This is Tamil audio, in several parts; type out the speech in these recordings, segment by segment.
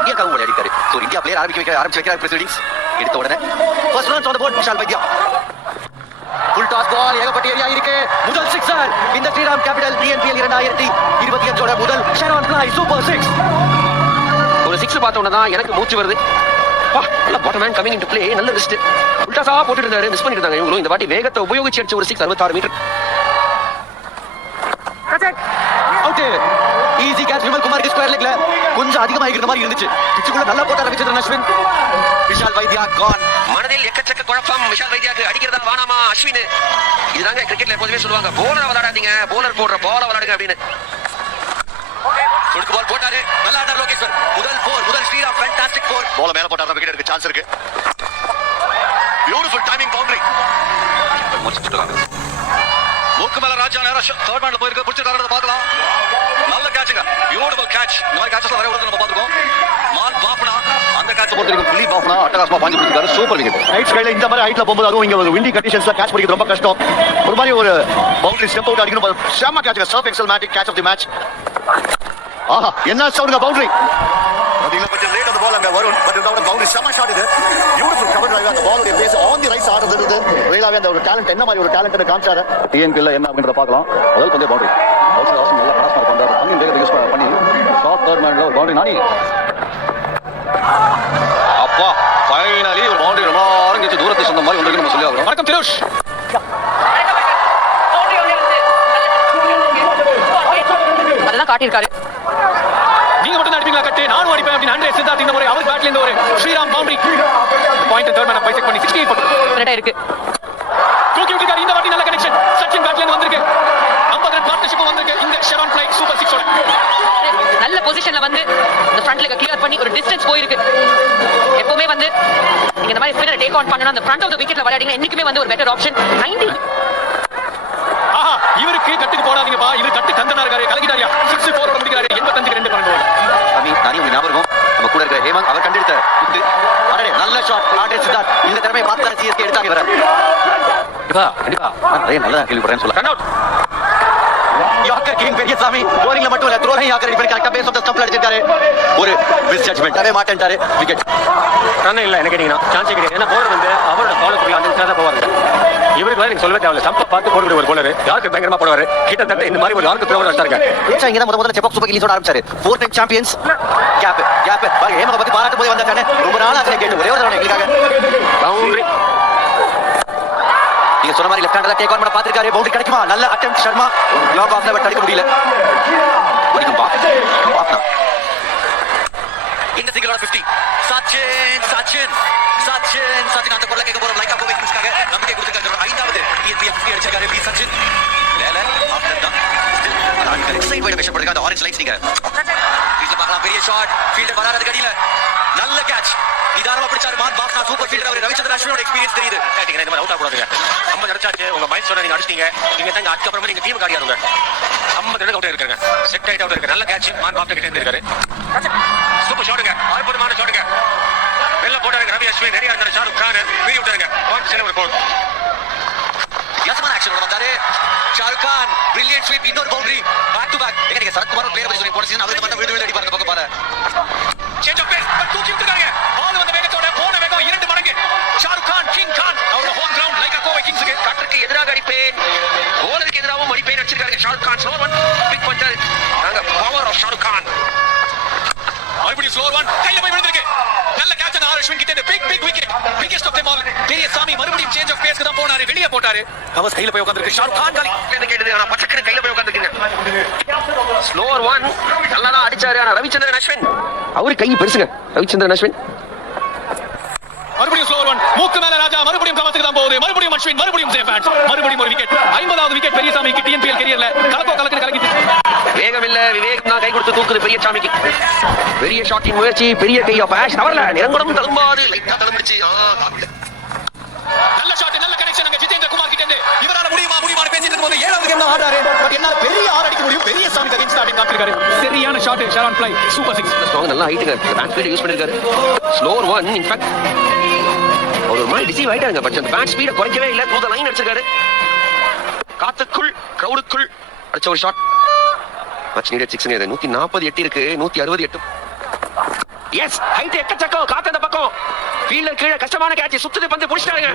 இந்தியாக்காகவும் விளையாடிருக்காரு. ஸோ இந்தியா பிளேயர் ஆரம்பிச்சு வைக்கிறார் ப்ரொசீடிங்ஸ். எடுத்த உடனே first run on the board Vishal Vaidya. Full toss ball ஏகப்பட்ட ஏரியா இருக்கு. முதல் சிக்ஸர் இந்த ஸ்ரீராம் கேபிட்டல் டிஎன்பிஎல் 2025 முதல் ஷெரான் ஃப்ளை சூப்பர் சிக்ஸ். ஒரு சிக்ஸ் பார்த்த உடனே தான் எனக்கு மூச்சு வருது. நல்ல bottom man coming into play. நல்ல ரிஸ்ட் உல்டாஸா போட்டுட்டு இருந்தாரு. மிஸ் பண்ணிட்டு இருந்தாங்க இவங்களும். இந்த வாட்டி வேகத்தை உபயோகிச்சு அடிச்ச ஒரு 6 66 metre. Out. Easy catch Vimal குமாருக்கு ஸ்கொயர் லெக்ல கொஞ்சம் அதிகமா இருக்கிற மாதிரி இருந்துச்சு. பிச்சுக்குள்ள நல்லா போட்டார் ரவிச்சந்திரன் அஸ்வின். விஷால் வைத்யா கான். மனதில் எக்கச்சக்க குழப்பம். விஷால் வைத்யாக்கு அடிக்கிறதா வானாமா அஸ்வின். இதுதாங்க கிரிக்கெட்ல எப்போதுமே சொல்லுவாங்க, போலர் விளையாடாதீங்க, போலர் போடுற பால விளையாடுங்க அப்படின்னு. சுடுக்கு பால் போட்டாரு. நல்லா ஆடார் லோகேஸ்வர். முதல் ஸ்ரீராம் ஃபேண்டாஸ்டிக் ஃபோர். பால் மேல போட்டாரு. விக்கெட் எடுக்க சான்ஸ் இருக்கு. Beautiful timing boundary. மூக்கு மேல ராஜா நேரா தேர்ட் மேன்ல போயிருக்கு. புடிச்சிட்டாரு பார்க்கலாம். நல்ல கேட்சுங்க. Beautiful catch. இந்த மாதிரி கேட்சஸ் நிறைய வருது நம்ம பாத்துக்கோம். மான் பாப்னா அந்த கேட்ச் போட்டுருக்கு. புலி பாப்னா அட்டகாசமா பாஞ்சு பிடிச்சாரு. Super wicket. ரைட் சைடுல இந்த மாதிரி ஹைட்ல போகும்போது அதுவும் இங்க ஒரு விண்டி கண்டிஷன்ஸ்ல கேட்ச் பிடிக்கிறது ரொம்ப கஷ்டம். ஒரு மாதிரி ஒரு பவுண்டரி ஸ்டெப் அவுட் அடிக்கணும். செம்ம கேட்சுங்க. Surf Excel Matic catch of the match. ஆஹா என்ன சவுண்ட்ங்க பவுண்டரி. அதிகமா கொஞ்சம் லேட் அந்த பால் அங்க வரும். பட் இந்த பவுண்டரி செம்ம ஷாட் இது. Beautiful cover drive. அந்த பால் பேஸ் ஆன் தி ரைட் ஆடுறது ரியலாவே அந்த ஒரு டாலன்ட் என்ன மாதிரி ஒரு டாலன்ட் காமிச்சாரு. டிஎன்பிஎல் என்ன அப்படிங்கறத பார்க்கலாம். முதல் பந்தே பவுண்டரி. அவசரம் நல்ல கிராஸ் பண்றாரு. பண்ணி வேகத்தை யூஸ் பண்ணி ஷார்ட் தேர்ட் மேன்ல ஒரு பவுண்டரி நானி. அப்பா ஃபைனலி ஒரு பவுண்டரி ரொம்ப ஆரம்பிச்சு தூரத்தை சொன்ன மாதிரி வந்திருக்கு நம்ம சொல்லி ஆகணும். வணக்கம் திரோஷ். அதெல்லாம் காட்டியிருக்காரு. நீங்க மட்டும் அடிப்பீங்களா கட்டு, நானும் அடிப்பேன் அப்படின்னு அண்டே சித்தார்த் இந்த முறை அவர் பேட்ல இருந்து ஒரு Sriram boundary point third man bisect பண்ணி 68 போட்டு இருக்கு. தூக்கி விட்டுருக்காரு. இந்த வாட்டி நல்ல கனெக்ஷன் சச்சின் பேட்ல இருந்து வந்திருக்கு. 50 ரன் பார்ட்னர்ஷிப் வந்திருக்கு இந்த ஷெரான் ஃப்ளை சூப்பர் 6 ஓட. நல்ல பொசிஷன்ல வந்து இந்த ஃப்ரண்ட் லெக் கிளியர் பண்ணி ஒரு டிஸ்டன்ஸ் போயிருக்கு. எப்பவுமே வந்து நீங்க இந்த மாதிரி ஸ்பின்னர் டேக் ஆன் பண்ணனும். அந்த ஃப்ரண்ட் ஆஃப் தி விக்கெட்ல விளையாடிங்க என்னைக்குமே வந்து ஒரு பெட்டர் ஆப்ஷன். 90. ஆஹா இவருக்கு கட்டுக்கு போடாதீங்கப்பா. இவர் கட்டு கந்தனா இருக்காரு. கலக்கிட்டாரியா 6 4 ஓட முடிக்கிறாரு. 85க்கு 2 12 ஓட. நானே உங்களுக்கு ஞாபகம் நம்ம கூட இருக்கிற ஹேமந்த் அவர் கண்டெடுத்த அடடே நல்ல ஷாட். ஆண்டே சித்தார்த் இந்த திறமையை பார்த்து சிஎஸ்கே எடுத்தாங்க. வர கண்டிப்பா நல்லா கேள்விப்படுறேன்னு சொல்ல. Run out. Yorker king Periyasamy போரிங்ல மட்டும் இல்ல த்ரோலையும் யாக்கர் இப்படி கரெக்ட்டா பேஸ் ஆஃப் தி ஸ்டம்ப்ல அடிச்சிருக்காரு. ஒரு மிஸ் ஜட்ஜ்மென்ட். அதே மாட்டேன்டாரு. விக்கெட். ரன் இல்ல என்ன கேட்டீங்கன்னா சான்ஸ் கிடையாது. ஏன்னா போலர் வந்து அவரோட பால் போய் அந்த சைடுல போவாரு. இவருக்கு நீங்க சொல்லவே தேவையில்ல. ஸ்டம்ப் பார்த்து போடக்கூடிய ஒரு போலர். யாருக்கு பயங்கரமா போடுவாரு. கிட்டத்தட்ட இந்த மாதிரி ஒரு யாருக்கு த்ரோவர் அடிச்சாருங்க. ஏச்சா இங்க தான் முதல்ல செபாக் சூப்பர் கிங்ஸோட ஆரம்பிச்சாரு. 4 டைம் சாம்பியன்ஸ். கேப் பாருங்க ஹேமக பத்தி பாராட்டு போய் வந்தானே. ரொம்ப நாளா அதை கேட்டு ஒரே ஒரு தடவை எங்களுக்காக பவுண்டரி. நீங்க சொன்ன மாதிரி லெஃப்ட் ஹேண்ட்ல டேக் ஆன் பண்ண பாத்துருக்காரு. பவுண்டரி கிடைக்குமா? நல்ல அட்டெம்ப்ட் சர்மா. லாங் ஆஃப்ல பட் அடிக்க முடியல. வரைக்கும் பாப்பா இந்த சிங்கிளோட 50. சச்சின் அந்த கொள்ள கேட்க போறோம். லைக்கா போய் கிங்ஸ்காக நமக்கே கொடுத்துருக்காரு. 5வது டிஎன்பிஎல் 50 அடிச்சிருக்காரு பி சச்சின். லேல ஆஃப்டர் தான் ஸ்டில் ஆன் கரெக்ட் சைடு வைட மெஷர் பண்ணுங்க. அந்த ஆரஞ்சு லைன்ஸ் நீங்க வீட்ல பார்க்கலாம். பெரிய ஷாட் ஃபீல்டர் வராது கடியில. நல்ல கேட்ச். நிதானமா பிடிச்சாரு மான் பாஸ்னா சூப்பர் ஃபீல்டர். அவர் ரவிச்சந்திரன் அஸ்வினோட எக்ஸ்பீரியன்ஸ் தெரியுது. கேட்டிங்க இந்த மாதிரி அவுட் ஆக கூடாதுங்க. 50 அடிச்சாச்சு. உங்க மைண்ட்ஸோட நீங்க அடிச்சீங்க. நீங்க தான் அதுக்கு அப்புறமா நீங்க டீம் காடியாருங்க. 50 ரன் அவுட் இருக்காங்க. செட் ஆயிட் அவுட் இருக்கு. நல்ல கேட்ச் மான் பாப்ட கிட்ட இருக்காரு. சூப்பர் ஷாட்டுங்க. அற்புதமான ஷாட்டுங்க. வெல்ல போட்டாருங்க ரவி அஸ்வின். நிறைய அந்த ஷாருக் கான் வீடி விட்டாருங்க. பாயிண்ட் செலவர் கோல். வித்தியாசமான ஆக்ஷனோட வந்தாரு ஷாருக் கான். Brilliant sweep. இன்னொரு பவுண்டரி பேக் டு பேக். எங்க சரத்குமார் பிளேயர் பத்தி சொல்லி போன சீசன் அவருக்கு மட்டும் விழுந்து அடி பாருங்க. பக்கம் பாரு. Change of pace. தூக்கி விட்டுறாங்க. பால் வந்த வேகத்தோட போன வேகம் 2 மடங்கு. ஷாருக் கான் கிங் கான் அவரோட ஹோம் கிரவுண்ட் லைக்கா கோவை கிங்ஸ்க்கு கட்டருக்கு எதிராக அடிப்பேன். போலருக்கு எதிராகவும் அடிப்பேன் அடிச்சிருக்காங்க Shahrukh Khan. Slow one big puncher. நாங்க பவர் ஆஃப் ஷாருக் கான். மறுபடியும் ஸ்லோ ஒன் கையில போய் விழுந்திருக்கு. நல்ல கேட்ச் அந்த அஸ்வின் கிட்ட. Big wicket. Biggest of them all. Periyasamy மறுபடியும் சேஞ்ச் ஆஃப் பேஸ்க்கு தான் போனாரு. வெளியே போட்டாரு. கவர்ஸ் கையில போய் உட்கார்ந்திருக்கு. ஷாருக் கான் காலி கேட்டது. ஆனா பச்சக்கரை கையில போய் உட்கார்ந்திருக்கீங்க. ஸ்லோவர் ஒன் நல்லா தான் அடிச்சாரு. ஆனா ரவிச்சந்திரன் அஸ்வின் அவரு கை பெருசுங்க. ரவிச்சந்திரன் அஸ்வின் மறுபடியும் ஸ்லோவர் ஒன். மூக்கு மேல ராஜா மறுபடியும் கவத்துக்கு தான் போகுது. மறுபடியும் அஸ்வின். மறுபடியும் சேஃப் பேட்ச். மறுபடியும் ஒரு விக்கெட். 50வது விக்கெட் பெரியசாமிக்கு டிஎன்பிஎல் கரியர்ல. கலக்கிட்டு வேகம் இல்ல விவேகம் தான் கை கொடுத்து தூக்குது பெரியசாமிக்கு. பெரிய ஷாட்டிங் முயற்சி. பெரிய கை ஆஃப் ஆஷ் தவறல. நிரங்குடம் தழும்பாது. லைட்டா தழும்பிடுச்சு. நல்ல ஷாட். நல்ல கனெக்ஷன் அங்க ஜிதேந்திர குமார் கிட்ட இருந்து. இவரால முடியுமான்னு பேசிட்டு இருக்கும்போது 7வது கேம் தான் ஆடாரு. பட் என்ன பெரிய 6 அடிக்க முடியும். பெரிய சாமி அகைன்ஸ்ட் ஸ்டார்டிங் காட்டிருக்காரு. சரியான ஷாட் ஷெரான் ஃப்ளை சூப்பர் 6. ஸ்ட்ராங் நல்ல ஹைட்டுங்க. பேட் ஸ்பீட் யூஸ் பண்ணிருக்காரு. ஸ்லோவர் ஒன் இன்ஃபேக்ட் ஒரு மாதிரி டிசீவ் ஆயிட்டாங்க. பட் அந்த பேட் ஸ்பீட குறைக்கவே இல்ல. த்ரூ தி லைன் அடிச்சிருக்காரு. காத்துக்குள் கிரவுடுக்குள் அடிச்ச ஒரு ஷாட். மச் நீடட் 6 148 இருக்கு. 168. எஸ் ஹைட் எக்கச்சக்கம் காத்து அந்த பக்கம் ஃபீல்டர் கீழே கஷ்டமான கேட்ச் சுத்துது பந்து புடிச்சிட்டாருங்க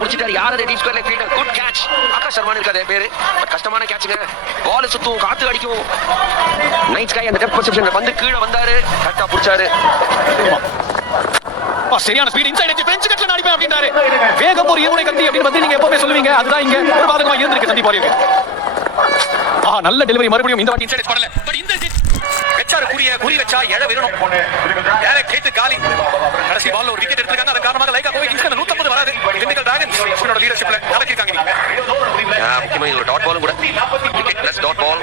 புடிச்சிட்டாரு யாரு டீப் ஸ்கொயர்ல ஃபீல்டர் குட் கேட்ச் ஆகாஷ் சர்மான்னு இருக்காரு பேரு பட் கஷ்டமான கேட்ச்ங்க பால் சுத்தும் காத்து அடிக்கும் நைட் ஸ்கை அந்த டெப்த் பர்செப்ஷன்ல பந்து கீழே வந்தாரு கரெக்டா புடிச்சாரு சரியான ஸ்பீட் இன்சைட் எட்ஜ் பெஞ்ச் கட்ல அடிப்பேன் அப்படின்றாரு வேகம் ஒரு இருமுனை கத்தி அப்படின்னு வந்து நீங்க எப்பவுமே சொல்லுவீங்க அதுதான் இங்க ஒரு பாதகமா இருந்திருக்கு சந்தீப் வாரியர் நல்ல டெலிவரி மறுபடியும் இந்த வாட்டி இன்சைட் பண்ணல பட் இந்த வெச்சாரு குறி வச்சா எழ விரணும் டைரக்ட் ஹிட் காலி கடைசி பால்ல ஒரு விக்கெட் எடுத்துருக்காங்க அதன் காரணமாக லைக்கா போய் கிங்ஸ்க்கு 150 வராது திண்டுக்கல் டிராகன்ஸ் அஸ்வினோட லீடர்ஷிப்ல நடக்கிருக்காங்க முக்கியமா இது ஒரு டாட் பாலும் கூட விக்கெட் பிளஸ் டாட் பால்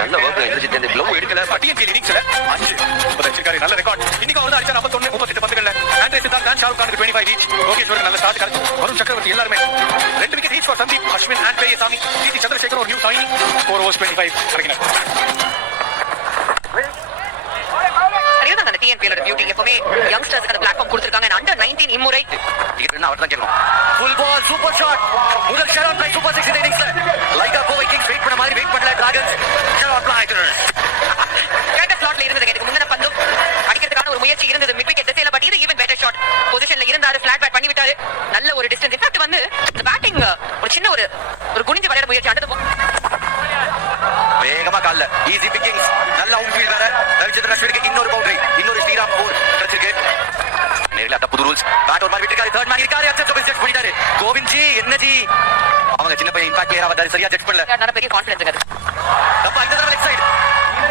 நல்ல வர்க் எந்திரிச்சு இந்த ப்ளோ எடுக்கல டிஎன்கே இன்னிங்ஸ்ல 5 வச்சிருக்காரு நல்ல ரெக்கார்ட் இன்னைக்கு வந்து அடிச்ச 41 38 பந்துகள்ல ஆண்ட்ரே சித்தார்த் தான் ஷாருக் கானுக்கு 25 ரீச் லோகேஸ்வருக்கு நல்ல ஸ்டார்ட் கிடைச்சு வருண் சக்கரவர்த்தி எல்லாரும் 2 wicket each for Sandeep Ashwin and Periyasamy GD Chandrasekar ஒரு நியூ சைனிங் 4 overs 25 கிடைக்கிறார் அந்த டிஎன்பிஎல் பியூட்டி எப்பவுமே யங்ஸ்டர்ஸ்க்கு அந்த பிளாட்ஃபார்ம் கொடுத்திருக்காங்க அண்டர் 19 இம்முறை என்ன அவர் தான் கேட்கணும் ஃபுல் பால் சூப்பர் ஷாட் முதல் ஷாட் பிளே சூப்பர் 6 இன்னிங்ஸ்ல லைக்கா கோவை கிங்ஸ் வெயிட் பண்ண மாதிரி வெயிட் பண்ணல டிராகன்ஸ் ஷாட் பிளே கேட்ட ஸ்லாட்ல இருந்தது எனக்கு முன்ன பந்தும் அடிக்கிறதுக்கான ஒரு முயற்சி இருந்தது மிட் விக்கெட் திசையில பட் இது ஈவன் பெட்டர் ஷாட் பொசிஷன்ல இருந்தாரு ஃபிளாட் பேட் பண்ணி விட்டாரு நல்ல ஒரு டிஸ்டன்ஸ் இன்ஃபேக்ட் வந்து இந்த பேட்டிங் ஒரு சின்ன ஒரு குனிஞ்சு விளையாட முயற்சி அண்டது வேகமா கால்ல ஈஸி பிக்கிங்ஸ் நல்ல அவுட் ஃபீல்ட் வேற ரவிச்சந்திரன் அஸ்வினுக்கு இன்னொரு பவுண்டரி இன்னொரு ஸ்ரீராம் போர் கிடைச்சிருக்கு நேரில் அட்ட புது ரூல்ஸ் பேட் ஒரு மாதிரி விட்டுருக்காரு தேர்ட் மேன் இருக்காரு அச்சா ஜட்ஜ் பண்ணிட்டாரு கோவிந்த் ஜி என்ன ஜி அவங்க சின்ன பையன் இம்பாக்ட் பிளேயரா வந்தாரு சரியா ஜட்ஜ் பண்ணல நல்ல பெரிய கான்ஃபிடன்ஸ் இருக்கு தப்பா இந்த தடவை லெஃப்ட் சைடு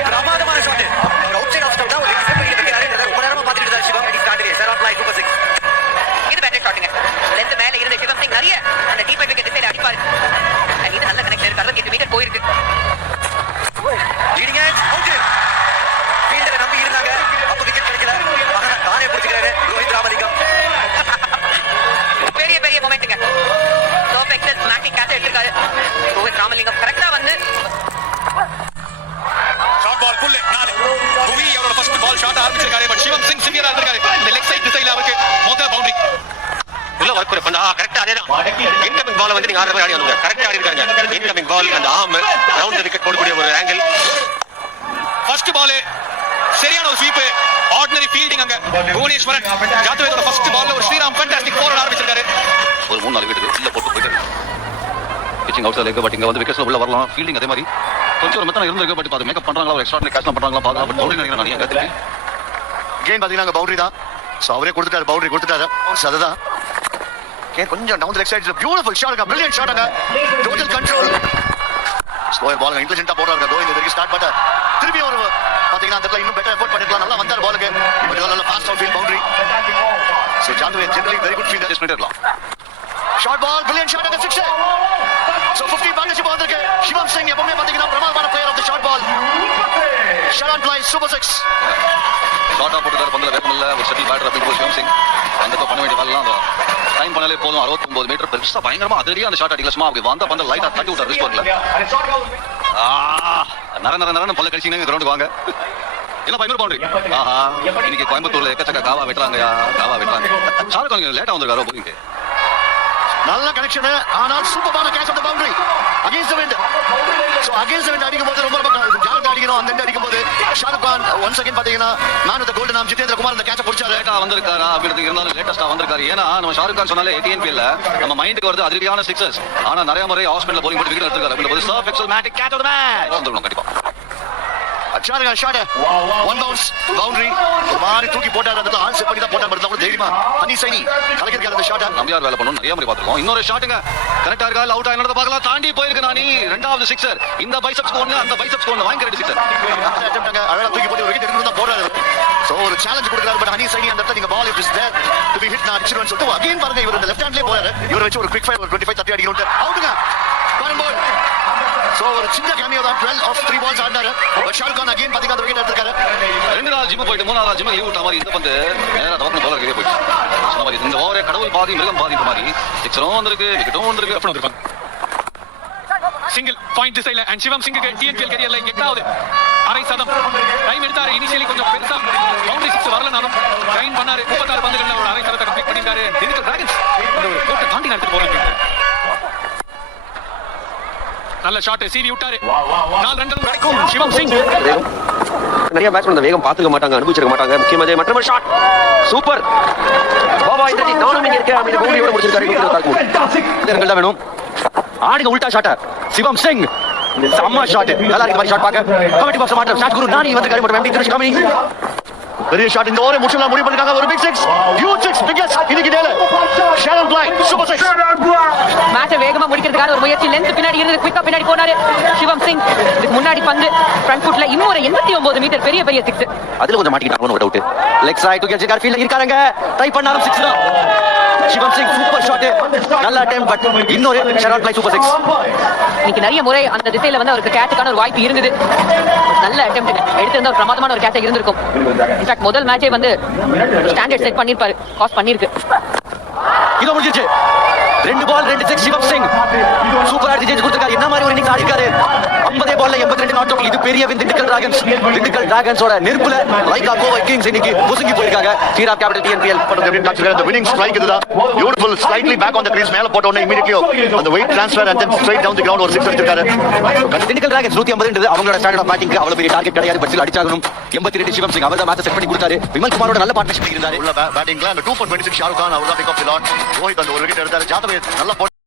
பிரமாதமான ஷாட் அவர் அவுட் சைட் ஆஃப் ஸ்டம்ப் தான் ஒரு எக்ஸ்பெக்ட் பண்ணி வைக்கிறாரு ரொம்ப நேரமா பாத்துட்டு இருந்தாரு Shivam it start sir off லை சூப்பர் 6 இது பெட்டர் ஷாட்டுங்க லென்த் மேல இருந்த சிவம் சிங் நிறைய அந்த டீப் விக்கெட் திசையில அடிப்பாரு இது நல்ல கனெக்ட் இருக்கு 68 மீட்டர் போயிருக்கு லீடிங் எட்ஜ் அவுட் ஃபீல்டரை நம்பி இருந்தாங்க அப்ப விக்கெட் கிடைக்கல மகன தானே பிடிச்சிக்கிறாரு ரோஹித் ராமலிங்கம் பெரிய பெரிய மொமெண்ட்ங்க டாப் எக்ஸஸ் மேட்டிங் கேட்ச் எடுத்திருக்காரு ரோஹித் ராமலிங்கம் கரெக்ட்டா வந்து ஷார்ட் பால் புல் 4 புவி அவரோட ஃபர்ஸ்ட் பால் ஷாட் ஆரம்பிச்சிருக்காரு பட் சிவம் சிங் சிவியரா இருக்காரு இந்த லெக் சைடு திசையில அவருக்கு முதல் பவுண்டரி உள்ள வர்க் பண்ணா கரெக்ட்டா அதேதான் இன்கமிங் பால் வந்து நீங்க ஆடுற மாதிரி ஆடி வந்தீங்க கரெக்ட்டா ஆடி இருக்காங்க இன்கமிங் பால் அந்த ஆர்ம் ரவுண்ட் விக்கெட் போடக்கூடிய ஒரு ஆங்கிள் ஃபர்ஸ்ட் பால் சரியான ஒரு ஸ்வீப் ஆர்டினரி ஃபீல்டிங் அங்க புவனேஸ்வரன் ஜாதவேதோட ஃபர்ஸ்ட் பால்ல ஒரு ஸ்ரீராம் ஃபேண்டாஸ்டிக் ஃபோர் ஆரம்பிச்சிருக்காரு ஒரு 3-4 விக்கெட் உள்ள போட்டு போயிட்டாரு பிச்சிங் அவுட் சைடுல பட் இங்க வந்து விக்கெட்ஸ்ல உள்ள வரலாம் ஃபீல்டிங் அதே மாதிரி கொஞ்சம் ஒரு மெத்தன இருந்திருக்கு பட் அது மேக்கப் பண்றாங்களா ஒரு எக்ஸ்ட்ரா கேட்ச் பண்றாங்களா பார்க்கலாம் பட் பவுண்டரி நினைக்கிறேன் நான் கத்துக்கு கேம் பாத்தீங்கன்னா பவுண்டரி தான் சோ அவரே கொடுத்துட்டாரு பவுண்டரி கொடுத்துட்டாரு அதுதான் கொஞ்சம் down the left side beautiful shot brilliant shot total control slower ball இன்டெலிஜென்ட்டா போறாரு கோவிந்த் இதுக்கு ஸ்டார்ட் பண்ண திருப்பி ஒரு பாத்தீங்கன்னா அந்த இடத்துல இன்னும் பெட்டர் எஃபோர்ட் பண்ணிக்கலாம் நல்லா வந்தார் பாலுக்கு நல்ல fast outfield boundary so ஜான்வே generally very good fielder just பண்ணிடலாம் ஷார்ட் பால் பிரில்லியன்ட் ஷாட் அங்க 6 சோ 50 பார்ட்னர்ஷிப் வந்திருக்கு சிவம் சிங் எப்பவுமே பாத்தீங்கன்னா பிரமாதமான player of the short ball shot play super 6 short of போட்டுட்டார் பந்துல வேகம் இல்ல ஒரு செட்டில் பேட்டர் அப்படி சிவம் சிங் அந்த பண்ண வேண்டிய பால்லாம் அந்த டைம் பண்ணாலே போதும் 69 மீட்டர் பெருசா பயங்கரமா அதிரடியா அந்த ஷாட் அடிக்கல சும்மா அப்படி வந்த பந்த லைட்டா தட்டி விட்டார் ரிஸ்க் ஒர்க்ல நர பல்ல கடிச்சிங்க கிரவுண்டுக்கு வாங்க என்ன இன்னொரு பவுண்டரி ஆஹா இன்னைக்கு கோயம்புத்தூர்ல எக்கச்சக்க காவா வெட்டுறாங்கயா காவா வெட்டுறாங்க ஷாருக் கான் லேட்டா வந்திருக்காரோ போறீங்க நல்ல கனெக்ஷன் ஆனால் சூப்பரான catch of the boundary against the wind so against the wind அடிக்கும்போது ரொம்ப ஜாலியா அடிக்கணும் அந்த எண்ட் அடிக்கும்போது ஷாருக் கான் ஒன்ஸ் அகைன் பாத்தீங்கன்னா man with golden arm Jitendra Kumar அந்த கேட்ச பிடிச்சாரு லேட்டா வந்திருக்காரா அப்படிங்கிறது இருந்தாலும் லேட்டஸ்டா வந்திருக்காரு ஏன்னா நம்ம ஷாருக் கான் சொன்னாலே டிஎன்பிஎல்ல நம்ம மைண்டுக்கு வருது அதிரடியான சிக்ஸர்ஸ் ஆனா நிறைய முறை ஹாஸ்பிடல்ல போலிங் போட்டு விக்கெட் எடுத்துருக்காரு அப்படிங்கிறது Surf Excel Matic catch of the match வந்துரும் கண்டிப்பா அச்சாருங்க ஷாட் ஒன் பவுன்ஸ் பவுண்டரி மாறி தூக்கி போட்டாரு அந்த ஆல் செட் பண்ணி தான் போட்டாரு பட் தைரியமா அனி சைனி கலக்கிருக்காரு அந்த ஷாட் நம்பியார் வேலை பண்ணனும் நிறைய முறை பாத்துறோம் இன்னொரு ஷாட்டுங்க கரெக்ட்டா இருக்கா அவுட் ஆயினத பார்க்கலாம் தாண்டி போயிருக்கு நானி இரண்டாவது சிக்ஸர் இந்த பைசெப்ஸ் ஒன்னு அந்த பைசெப்ஸ் ஒன்னு வாங்கி ரெடி சிக்ஸர் அட்டெம்ப்ட்ங்க அழகா தூக்கி போட்டு ஒரு விக்கெட் எடுத்து தான் போறாரு சோ ஒரு சேலஞ்ச் கொடுக்கறாரு பட் அனி சைனி அந்த இடத்துல நீங்க ball is there to be hit நான் அடிச்சிருவேன்னு சொல்லிட்டு அகைன் பாருங்க இவர் இந்த லெஃப்ட் ஹேண்ட்லயே போறாரு இவரை வச்சு ஒரு குவிக் ஃபயர் ஒரு 25 30 அடிக்கணும் அவுட்ங்க பாருங்க சோ ஒரு சின்ன கேமியோ தான் 12 ஆஃப் 3 பால்ஸ் ஆடுறாரு பட் ஷாருக் கான் அகைன் பாத்தீங்க அந்த விக்கெட் எடுத்துட்டாரு ரெண்டு நாள் ஜிம் போயிட்டு மூணாவது ஜிம் லீவ் விட்ட மாதிரி இந்த பந்து நேரா தவக்கன போல இருக்கே போயிட்டு சொன்ன மாதிரி இந்த ஓவரே கடவுள் பாதி மிருகம் பாதி மாதிரி சிக்ஸரும் வந்திருக்கு விக்கெட்டும் வந்திருக்கு அப்புறம் வந்திருப்பாங்க சிங்கிள் பாயிண்ட் திசையில அண்ட் சிவம் சிங்குக்கு டிஎன்பிஎல் கரியர்ல 8வது அரை சதம் டைம் எடுத்தாரு இனிஷியலி கொஞ்சம் பெருசா பவுண்டரி 6 வரலனாலும் ட்ரைன் பண்ணாரு 36 பந்துகள்ல ஒரு அரை சதத்தை கம்ப்ளீட் பண்ணிட்டாரு திண்டுக்கல் டிராகன்ஸ் இந்த ஒரு கோட்டை தாண்டி நடந்து போறாங்க நல்ல ஷாட் சிவி விட்டாரு 4 ரன்களும் கிடைக்கும் சிவம் சிங் நிறைய பேட்ஸ்மேன் அந்த வேகம் பார்த்துக்க மாட்டாங்க, அனுபவிச்சிருக்க மாட்டாங்க. முக்கியமாக மற்றொரு ஷாட் சூப்பர். பாபா இந்திரஜித் நானும் இங்க இருக்கேன். இந்த பவுண்டரியோட முடிச்சிருக்காரு. தான் வேணும். ஆடுங்க உல்டா ஷாட். சிவம் சிங் செம்ம ஷாட். நல்லா இருக்கு மாதிரி ஷாட் பார்க்க. கமிட்டி பாக்ஸ் மாட்டோம். ஷாட் குரு நானி வந்து கரெக்ட் பண்ணி திருஷ் கமிங். பெரிய ஷாட் இந்த ஓவரை முடிச்சலாம் முடிவு பண்ணிருக்காங்க. ஒரு big six, huge six, biggest இன்னைக்கு டேல ஷாலன் பிளாய் சூப்பர் சிக்ஸ். மேட்சை வேகமா முடிக்கிறதுக்கான ஒரு முயற்சி. லென்த் பின்னாடி இருந்து குயிக்கா பின்னாடி போனாரு சிவம் சிங். இதுக்கு முன்னாடி பந்து ஃப்ரண்ட் ஃபுட்ல இன்னொரு 89 மீட்டர் பெரிய பெரிய சிக்ஸ். அதுல கொஞ்சம் மாட்டிக்கிட்டாங்க ஒரு டவுட். லெக் சைடு டு கெட்ஜ் கார் ஃபீல்ட்ல இருக்காங்க. ட்ரை பண்ணாலும் சிக்ஸ் தான். Shivam Singh super shot. நல்ல அட்டெம்ப்ட் பட் இன்னொரு ஷாலன் பிளாய் சூப்பர் சிக்ஸ். இன்னைக்கு நிறைய முறை அந்த திசையில வந்து அவருக்கு கேட்சுக்கான ஒரு வாய்ப்பு இருந்தது. நல்ல அட்டெம்ப்ட் எடுத்திருந்த ஒரு பிரமாதமான ஒரு கேட்சா இருந்திருக்கும். இன்ஃபேக்ட் முதல் மேட்சே வந்து ஸ்டாண்டர்ட் செட் பண்ணிருப்பாரு. பாஸ் பண்ணிருக்கு. இது முடிஞ்சிருச்சு. 2 பால் 2 சிக்ஸ். சிவம் சிங் சூப்பர் ஆடி ஜெயிச்சு கொடுத்திருக்காரு. என்ன மாதிரி ஒரு இன்னிங்ஸ் ஆடிருக்காரு. 50 பால்ல 82 நாட் அவுட். இது பெரிய வின். திண்டுக்கல் டிராகன்ஸோட நெருப்புல லைகா கோ வைக்கிங்ஸ் இன்னைக்கு முசுங்கி போயிருக்காங்க. ஃபீர் ஆஃப் கேபிட்டல் டிஎன்பிஎல் the winning strike இதுதான். Beautiful, slightly back on the crease. மேல போட்ட உடனே immediately அந்த weight transfer and then straight down the ground ஒரு 6 அடிச்சிருக்காரு. திண்டுக்கல் டிராகன்ஸ் 150 அவங்களோட ஸ்டாண்டர்ட் ஆஃப் பேட்டிங்க்கு அவ்வளவு பெரிய டார்கெட் கிடையாது. பட் அடிச்சாகணும். 82 சிவம் சிங் அவர் தான் மேட்ச் செட் பண்ணி கொடுத்தாரு. விமல் குமாரோட நல்ல பார்ட்னர்ஷிப் இருந்தாரு. உள்ள பேட்டிங்ல அந்த 2.26 ஷாருக் கான் அவர் தான் pick of the lot. Rohit அந்த ஒரு விக்கெட் எடுத்தாரு. ஜாதவ் நல்லா போட்டாரு.